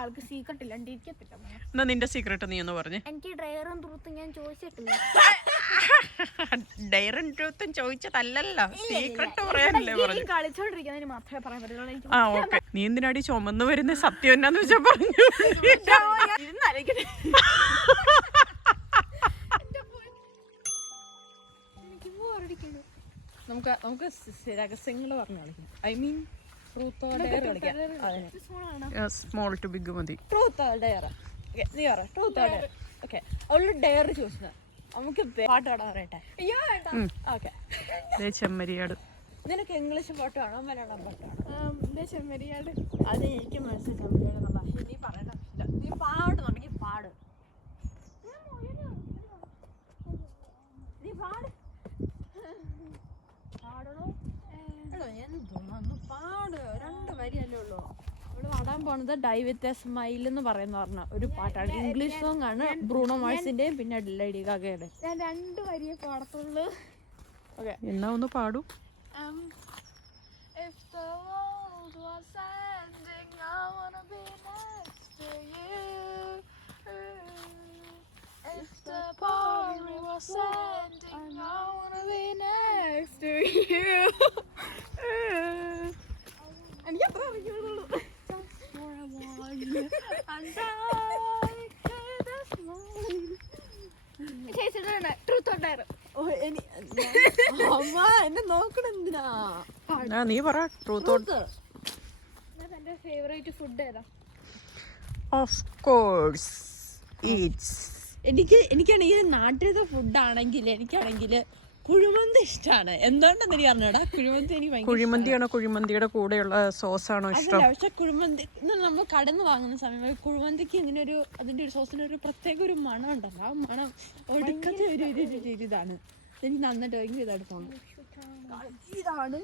ആൾക്ക് സീക്രട്ട് ഇല്ലാണ്ടിരിക്കത്തില്ല. എന്നാ നിന്റെ സീക്രട്ട് നീ ഒന്ന് പറഞ്ഞേ. എനിക്ക് ഡയറും ട്രൂത്തും ഞാൻ ചോദിച്ചിട്ടില്ല. ഡയറും ട്രൂത്തും ചോദിച്ചതല്ലല്ലോ, സീക്രട്ട് പറയാനല്ലേ പറഞ്ഞു. കളിച്ചോണ്ടിരിക്കുന്നതിന് മാത്രമേ പറയാൻ പറ്റുള്ളൂ. ആ ഓക്കെ. നീ എന്തിനാടി ചുമന്ന് വരുന്ന സത്യം എന്നാന്ന് വെച്ചാ പറഞ്ഞു. നമുക്ക് രഹസ്യങ്ങൾ പറഞ്ഞു കളിക്കാം. I mean truth or dare കളിക്കാം. സ്മോൾ ടു ബിഗ് മതി. Truth or dare. നീ പറ ട്രൂത്ത് ഓർ ഡെയർ. ഓക്കെ, അവള് ഡെയർ ചോദിച്ചത് നമുക്ക് പാട്ട് പാടാൻ പറയട്ടെ. ഓക്കെ. ചെമ്മരിയാട്. നിനക്ക് ഇംഗ്ലീഷ് പാട്ടാണോ മലയാളം പാട്ടാണോ? ചെമ്മരിയാട്. അത് എനിക്ക് മനസ്സിലാക്കാൻ പക്ഷെ നീ പറയണ്ട. നീ പാടുന്നുണ്ടെങ്കിൽ പാട്. നീ പാട്. പാടണോ? എന്തൊന്നു പാട്. 2 വരിയല്ലേ ഉള്ളൂ. ഇവിടെ പാടാൻ പോണത് ഡൈ വിത്ത് എ സ്മൈൽ എന്ന് പറഞ്ഞ ഒരു പാട്ടാണ്. ഇംഗ്ലീഷ് സോങ് ആണ്. ബ്രൂണോ മാഴ്സിന്റെയും പിന്നെ ലേഡി ഗാഗയുടെ. ഞാൻ 2 വരിയെ പാടത്തുള്ളൂ. ഓക്കെ, എന്നാ ഒന്ന് പാടൂ. If the world was ending, I wanna be next to you. If the party was ending, I wanna be next to you. എനിക്ക് അത്ര അറിയുള്ളൂ. എന്നെ നോക്കണം എന്തിനാ? നീ പറ. ട്രൂത്ത്. എന്റെ ഫേവറേറ്റ് ഫുഡ് ഏതാ? Of course Eats. എനിക്കാണെങ്കിൽ നാട്ടിലത്തെ ഫുഡാണെങ്കിൽ എനിക്കാണെങ്കിൽ കുഴിമന്തി ഇഷ്ടമാണ്. എന്തുകൊണ്ടെന്ന് എനിക്ക് അറിഞ്ഞൂടാ. കുഴിമന്തി എനിക്ക് കുഴിമന്തിയാണോ കുഴിമന്തിയുടെ കൂടെയുള്ള സോസാണോ ഇഷ്ടം? പക്ഷെ കുഴിമന്തി നമ്മൾ കടന്ന് വാങ്ങുന്ന സമയം കുഴിമന്തിക്ക് ഇങ്ങനെ ഒരു അതിന്റെ ഒരു സോസിന് ഒരു പ്രത്യേക ഒരു മണം ഉണ്ടല്ലോ. ആ മണം ഒടുക്കത്തെ ഒരു ഇതാണ്. എനിക്ക് നന്നായിട്ട് ഭയങ്കര ഇതായിട്ട് തോന്നുന്നു. ഇതാണ്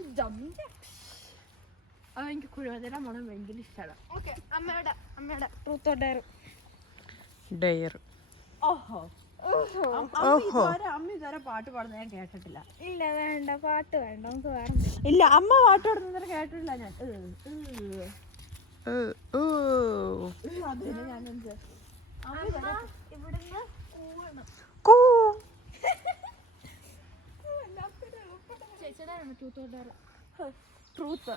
അതെനിക്ക് കുഴിമന്തിയുടെ മണം ഭയങ്കര ഇഷ്ടമാണ്. ഓക്കെ, അമ്മയുടെ ട്രൂത്ത് ഓർ ഡെയർ? ഡെയർ. ഓഹോ, അമ്മ ഇതുവരെ പാട്ട് പാടുന്നത് ഞാൻ കേട്ടിട്ടില്ല. ഇല്ല, വേണ്ട, പാട്ട് വേണ്ട, നമുക്ക് വേറെ. ഇല്ല, അമ്മ പാട്ട് പാടുന്നത് കേട്ടിട്ടില്ല ഞാൻ. ഇവിടുന്ന് ട്രൂത്ത്.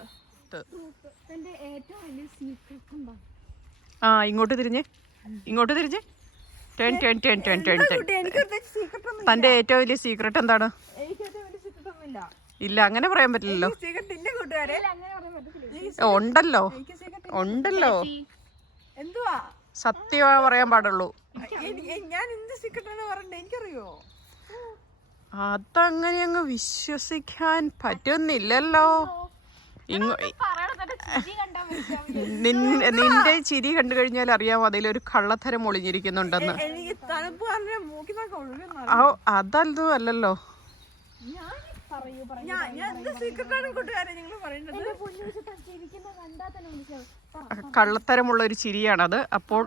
എന്റെ ഏറ്റവും വലിയ സീക്രട്ട് എന്താ? ഇങ്ങോട്ട് തിരിഞ്ഞ്. തന്റെ ഏറ്റവും വലിയ സീക്രട്ട് എന്താണ്? ഇല്ല, അങ്ങനെ പറയാൻ പറ്റില്ലല്ലോ. ഉണ്ടല്ലോ. എന്തുവാ സത്യമാ പറയാൻ പാടുള്ളൂ. ഞാൻ എന്ത് സീക്രട്ടാണ് പറഞ്ഞത് എനിക്കറിയോ? അതങ്ങനെ അങ്ങ് വിശ്വസിക്കാൻ പറ്റുന്നില്ലല്ലോ. നിന്റെ ചിരി കണ്ടു കഴിഞ്ഞാൽ അറിയാം അതിലൊരു കള്ളത്തരം ഒളിഞ്ഞിരിക്കുന്നുണ്ടെന്ന്. അതൊന്നും അല്ലല്ലോ. കള്ളത്തരമുള്ള ഒരു ചിരിയാണത്. അപ്പോൾ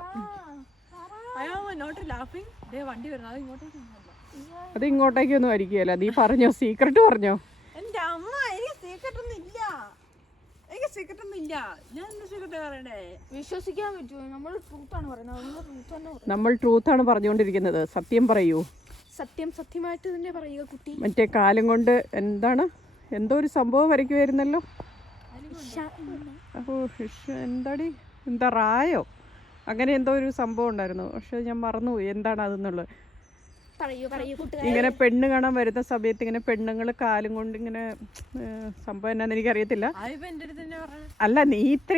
അത് ഇങ്ങോട്ടേക്കൊന്നും ആയിരിക്കുമല്ലോ. നീ പറഞ്ഞോ, സീക്രട്ട് പറഞ്ഞോ. എന്റെ അമ്മ, എനിക്ക് സീക്രട്ടൊന്നും ഇല്ല. ഞാൻ സീക്രട്ട് പറയണേ? വിശ്വസിക്കാൻ പറ്റുമോ? നമ്മൾ ട്രൂത്താണ് പറയുന്നത്. നമ്മൾ ട്രൂത്താണ് പറഞ്ഞുകൊണ്ടിരിക്കുന്നത്. സത്യം പറയൂ. സത്യമായിട്ട് തന്നെ പറയുക കുട്ടി. മറ്റേ കാലം കൊണ്ട് എന്താണ് എന്തോ ഒരു സംഭവം വരയ്ക്കുമായിരുന്നല്ലോ. എന്താ റായോ അങ്ങനെ എന്തോ ഒരു സംഭവം ഉണ്ടായിരുന്നു. പക്ഷെ ഞാൻ മറന്നുപോയി എന്താണ് അതെന്നുള്ളത്. ഇങ്ങനെ പെണ്ണ് കാണാൻ വരുന്ന സമയത്ത് ഇങ്ങനെ പെണ്ണുങ്ങൾ കാലും കൊണ്ട് ഇങ്ങനെ സംഭവം എന്നാന്ന് എനിക്കറിയത്തില്ല. അല്ല, നീ ഇത്ര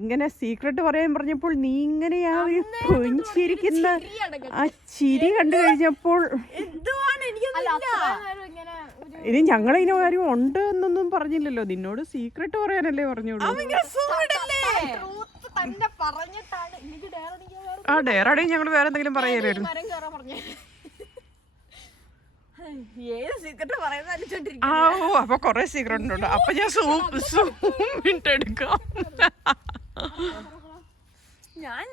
ഇങ്ങനെ സീക്രട്ട് പറയാൻ പറഞ്ഞപ്പോൾ നീ ഇങ്ങനെ ആ ഒരു പൊഞ്ചിരിക്കുന്ന ആ ചിരി കണ്ടു കഴിഞ്ഞപ്പോൾ ഇനി ഞങ്ങളിങ്ങനെ ആരും ഉണ്ട് എന്നൊന്നും പറഞ്ഞില്ലല്ലോ. നിന്നോട് സീക്രട്ട് പറയാനല്ലേ പറഞ്ഞോളൂ. ആ ഡെയറാണെങ്കിൽ ഞങ്ങൾ വേറെ എന്തെങ്കിലും പറയായിരുന്നു. അപ്പൊ കൊറേ സീക്രട്ട് ഉണ്ട്. അപ്പൊ ഞാൻ മിനിറ്റ് എടുക്കാം. ഞാൻ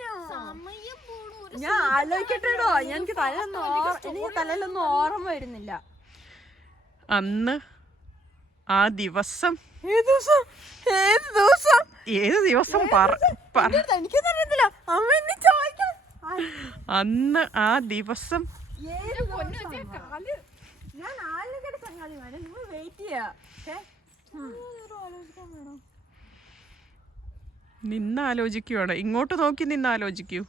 ആലോചിക്കട്ടോ. എനിക്ക് തലയിലൊന്നും ഓർമ്മ വരുന്നില്ല. ആ ദിവസം ഏത് ദിവസം ഏത് ദിവസം എനിക്കൊന്നറിയത്തില്ല. അമ്മ എന്നെ ചോദിക്കാം. അന്ന് ആ ദിവസം ഞാൻ ആലിക്കട ചങ്ങാതിമാരെ നിങ്ങൾ വെയിറ്റ് ചെയ്യാ. നിന്നാലോചിക്കുവാണ്. ഇങ്ങോട്ട് നോക്കി നിന്നാലോചിക്കൂ.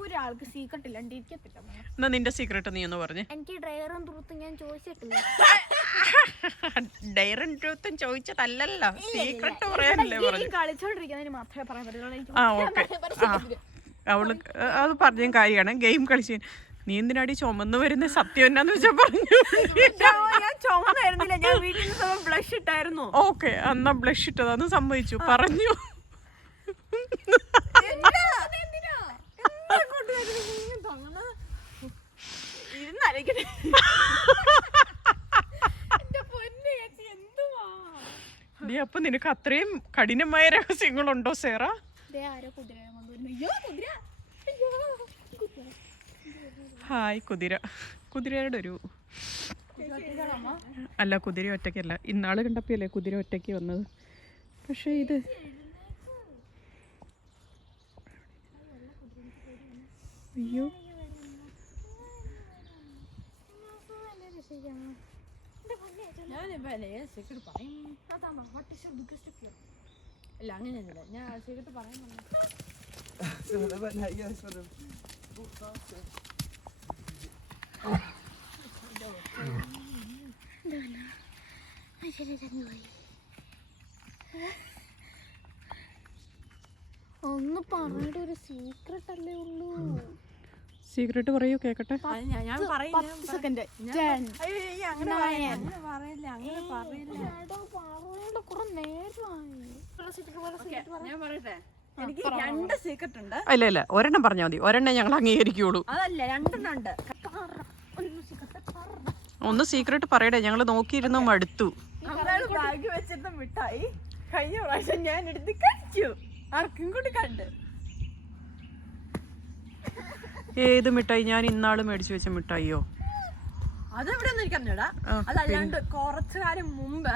ഒരാൾക്ക് സീക്രട്ട് ഇല്ലാണ്ട് ഇരിക്കത്തില്ല. എന്നാ നിന്റെ സീക്രട്ട് നീ ഒന്ന് പറഞ്ഞേ. എനിക്ക് ഡ്രൈവറും തുറത്തും ഞാൻ ചോദിച്ചിട്ടില്ല. ഡയറും ട്രൂത്തും ചോദിച്ചതല്ലല്ലോ, സീക്രട്ട് പറയാനല്ലേ പറഞ്ഞു. കളിച്ചോണ്ടിരിക്കുന്നതിന് മാത്രമേ പറയാൻ പറ്റുള്ളൂ. ആ ഓക്കെ. അവള് അത് പറഞ്ഞ കാര്യമാണ്. ഗെയിം കളിച്ച് നീ എന്തിനാടി ചുമന്ന് വരുന്ന സത്യം എന്നാന്ന് വെച്ചാ പറഞ്ഞു. ഞാൻ ചുമന്നായിരുന്നില്ല, ഞാൻ വീട്ടിൽ നിന്ന് ബ്ലഷ് ഇട്ടായിരുന്നു. ഓക്കെ, എന്നാ ബ്ലഷ് ഇട്ടതാന്ന് സമ്മതിച്ചു, പറഞ്ഞു. അപ്പൊ നിനക്ക് അത്രയും കഠിനമായ രഹസ്യങ്ങളുണ്ടോ സേറ? ഹായ് കുതിര. കുതിരയുടെ ഒരു അല്ല, കുതിര ഒറ്റയ്ക്കല്ല. ഇന്നാള് കണ്ടപ്പോഴല്ലേ കുതിര ഒറ്റയ്ക്ക് വന്നത്. പക്ഷെ ഇത് അയ്യോ, അല്ല അങ്ങനെയൊന്നുമില്ല, ഞാൻ സീക്രട്ട് പറയാൻ ഒന്ന് പറഞ്ഞിട്ട് ഒരു സീക്രട്ട് അല്ലേ ഉള്ളൂ. സീക്രട്ട് പറയൂ, കേക്കട്ടെ. ഞാൻ സെക്കൻഡ് അങ്ങനെ പറയില്ല. ഞാൻ പറയട്ടെ, എനിക്ക് 2 സീക്രട്ട് ഉണ്ട്. ഇല്ല ഇല്ല, ഒരെണ്ണം പറഞ്ഞാൽ മതി. ഒരെണ്ണം ഞങ്ങൾ അംഗീകരിക്കുള്ളൂ. അതല്ല, 2 ഉണ്ട്. ഒന്ന് സീക്രട്ട് പറയടേ, ഞങ്ങൾ നോക്കിയിരുന്നു മടുത്തു. ബാഗ് വെച്ചിരുന്ന മിഠായി കഴിഞ്ഞ പ്രാവശ്യം ഞാൻ എടുത്ത് കഴിച്ചു. ആർക്കും കൂടി കണ്ട്. ഏത് മിഠായി? ഞാൻ ഇന്നാള് മേടിച്ചു വെച്ച മിഠായിയോ? അതെവിടെയൊന്നും എനിക്കറിഞ്ഞൂടാ. അതല്ലാണ്ട് കുറച്ചു കാലം മുമ്പ്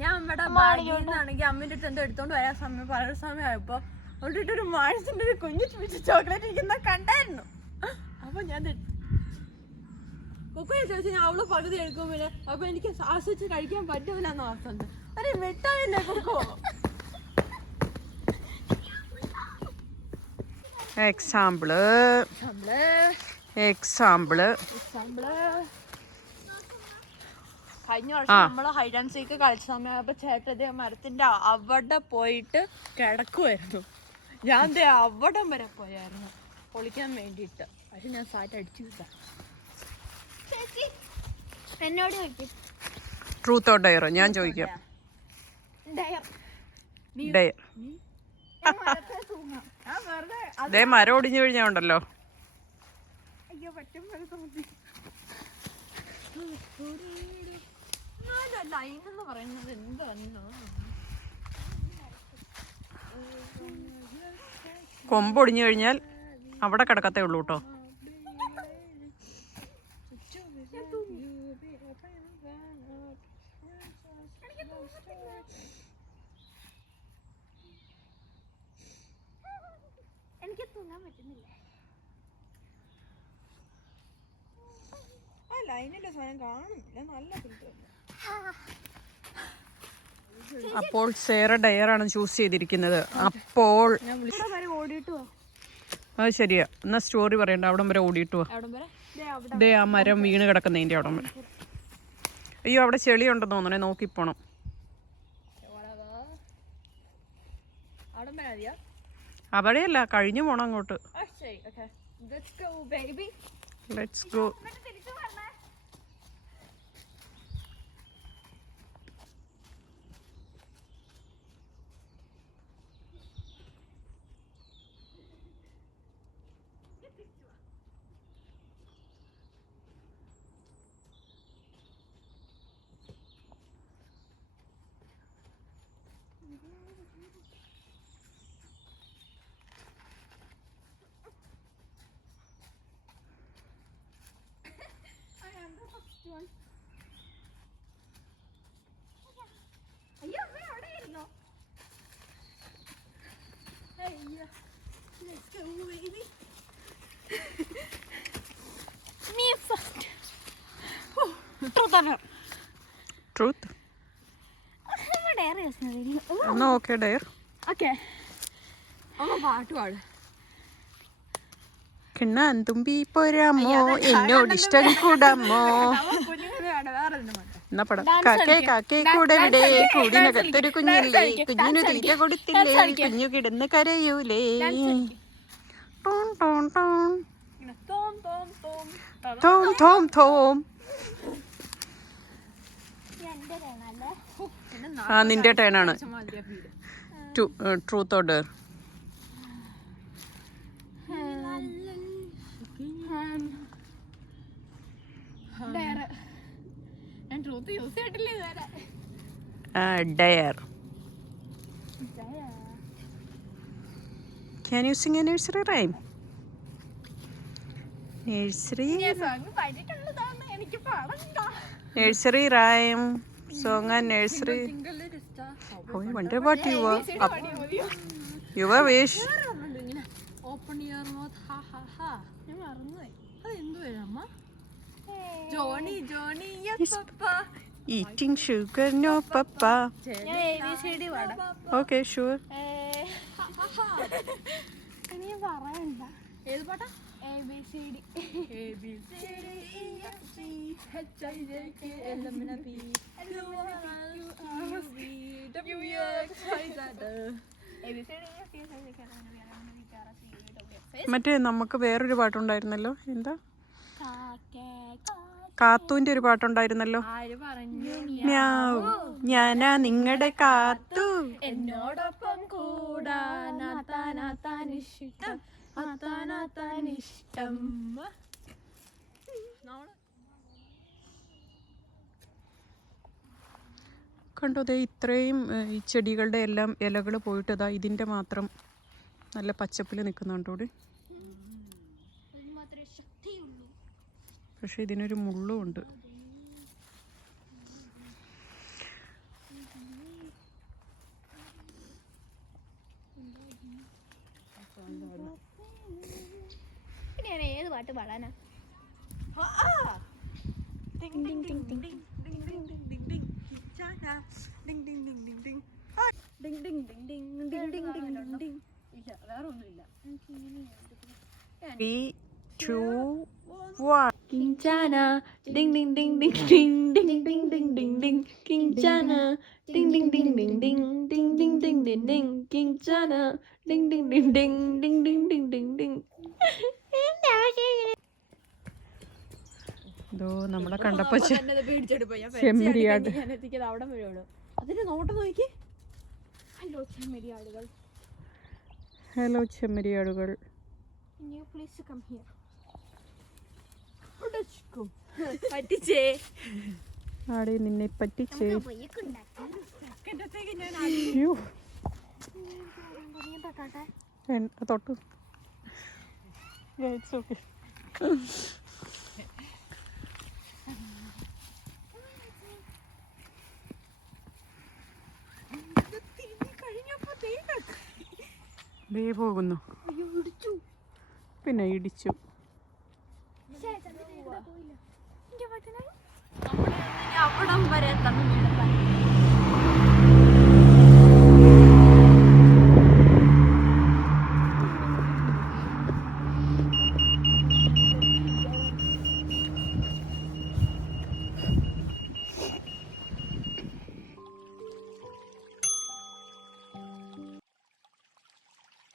ഞാൻ അമ്മയുടെ ബാഗിൽ നിന്നാണെങ്കിൽ അമ്മേന്റെ അടുത്ത് എന്തോ എടുത്തോണ്ട് വരാൻ പറയുന്ന സമയമായപ്പോ അവിടെ ഒരു മാഴ്സിന്റെ ഒരു കുഞ്ഞു ചോക്ലേറ്റ് ഇരിക്കുന്ന കണ്ടായിരുന്നു. അപ്പൊ ഞാൻ കൊക്കോയെ ചോദിച്ചാൽ ഞാൻ അവള് പകുതി എടുക്കുമ്പോലെ അപ്പൊ എനിക്ക് ആസ്വദിച്ച് കഴിക്കാൻ പറ്റൂലെന്ന് ഓർത്തുണ്ട്. അരെ മിഠായില്ലേ കൊക്കോ. എക്സാമ്പിള് കഴിഞ്ഞ വർഷം നമ്മള് ഹൈഡ് ആൻഡ് സീക്ക് കളിച്ച സമയമായപ്പോ ചേട്ടന്റെ മരത്തിന്റെ അവിടെ പോയിട്ട് കിടക്കുമായിരുന്നു. ഞാൻ അവിടം വരെ പോയായിരുന്നു പൊളിക്കാൻ വേണ്ടിയിട്ട്. പക്ഷെ ഞാൻ സാറ്റ് അടിച്ചു കിട്ടാ. എന്നോട് ചോദിക്കും ട്രൂത്തോ ഡയറോ? ഞാൻ ചോദിക്കാം. ഡയർ. അതേ മരം ഒടിഞ്ഞു കഴിഞ്ഞാ ഉണ്ടല്ലോ. അയ്യോ പറ്റും ലൈനെന്ന് പറയുന്നത് എന്താണോ? കൊമ്പൊടിഞ്ഞു കഴിഞ്ഞാൽ അവിടെ കിടക്കത്തേ ഉള്ളൂ കേട്ടോ. എനിക്ക് തൂങ്ങാൻ പറ്റുന്നില്ല. ആ ലൈനിന്റെ സാധനം കാണുന്നില്ല. നല്ല ഫിൽറ്റർ. അപ്പോൾ സേറ ഡയറാണ് ചൂസ് ചെയ്തിരിക്കുന്നത്. അപ്പോൾ അത് ശരിയാ. എന്നാ സ്റ്റോറി പറയണ്ട, അവിടം വരെ ഓടിയിട്ട് പോവാ. ദേ ആ മരം വീണ് കിടക്കുന്നതിന്റെ അവിടം വരെ. അയ്യോ, അവിടെ ചെളി ഉണ്ടെന്ന് തോന്നണേ, നോക്കിപ്പോണം. അവിടെയല്ല, കഴിഞ്ഞു പോണം അങ്ങോട്ട്. Let's go. ട്രൂത്ത് എന്നാ ഓക്കെ ഡയർ. ഓക്കെ അമ്മ പാട്ട് പാട്. കിണ്ണാൻ തുമ്പി പോരാമോ എന്നോട് ഇഷ്ടം കൂടാമോ എന്നാ പടം. കാക്കേ കാക്കേ കൂടെ വിടെ കൂടിനകത്തൊരു കുഞ്ഞില്ലേ കുഞ്ഞിനു തീറ്റ കൊടുത്തില്ലേ കുഞ്ഞു കിടന്ന് കരയൂലേ. Tom Tom Tom Tom Tom Tom. ആ നിന്റെ ടേണാണ്. Truth or dare? ഞാൻ ട്രൂത്ത് യൂസ് ചെയ്തിട്ടില്ല ഇതുവരെ. Dare. Can you sing a nursery rhyme? Nursery nursery rhyme song and nursery. Oh, I wonder what you were up. You were wish. Open your mouth, ha ha ha. ഞാൻ മറന്നുപോയി. അത് എന്തുവാ അമ്മ? Johnny Johnny yes papa. Eating sugar no papa. ഞാൻ ABCD പാടാം. Okay, sure. ഇനി പറയണ്ട. ഏത് പാട്ടാ? ABCD. മറ്റേ നമുക്ക് വേറൊരു പാട്ടുണ്ടായിരുന്നല്ലോ, എന്താ കാത്തൂന്റെ ഒരു പാട്ടുണ്ടായിരുന്നല്ലോ. ആര് പറഞ്ഞു? മ്യാവ് ഞാനാ നിങ്ങളുടെ കാത്തു എന്നോടൊപ്പം കൂടാനാത്താനിഷ്ടം അത്താനാത്താനിഷ്ടം. കണ്ടോ ദേ ഇത്രയും ഈ ചെടികളുടെ എല്ലാം ഇലകൾ പോയിട്ട് ഇതാ ഇതിൻ്റെ മാത്രം നല്ല പച്ചപ്പിൽ നിൽക്കുന്നുണ്ടോടെ. പക്ഷെ ഇതിനൊരു മുള്ളും ഉണ്ട്. ഞാൻ ഏത് പാട്ട് പാടാനാ? വേറെ ഒന്നുമില്ല. 3, 2, 1. Kinchana, ding ding ding ding ding ding ding ding ding ding. Kinchana, ding ding ding ding ding ding ding ding ding ding. Kinchana, ding ding ding ding ding ding ding ding ding. ഇതോ നമ്മളെ കണ്ടപ്പോ ചെമ്മരിയാട്. അവിടെ വരുള്ളൂ. അതിന്റെ നോട്ടം നോക്കി. Hello ചെമ്മരിയാടുകൾ. Hello ചെമ്മരിയാടുകൾ. Please come here. പറ്റിച്ചേ ആടെ നിന്നെ പറ്റിച്ചേ. തൊട്ടു. It's okay. ദേ പോകുന്നു. പിന്നെ ഇടിച്ചു. അവിടം വരെ തമിഴ്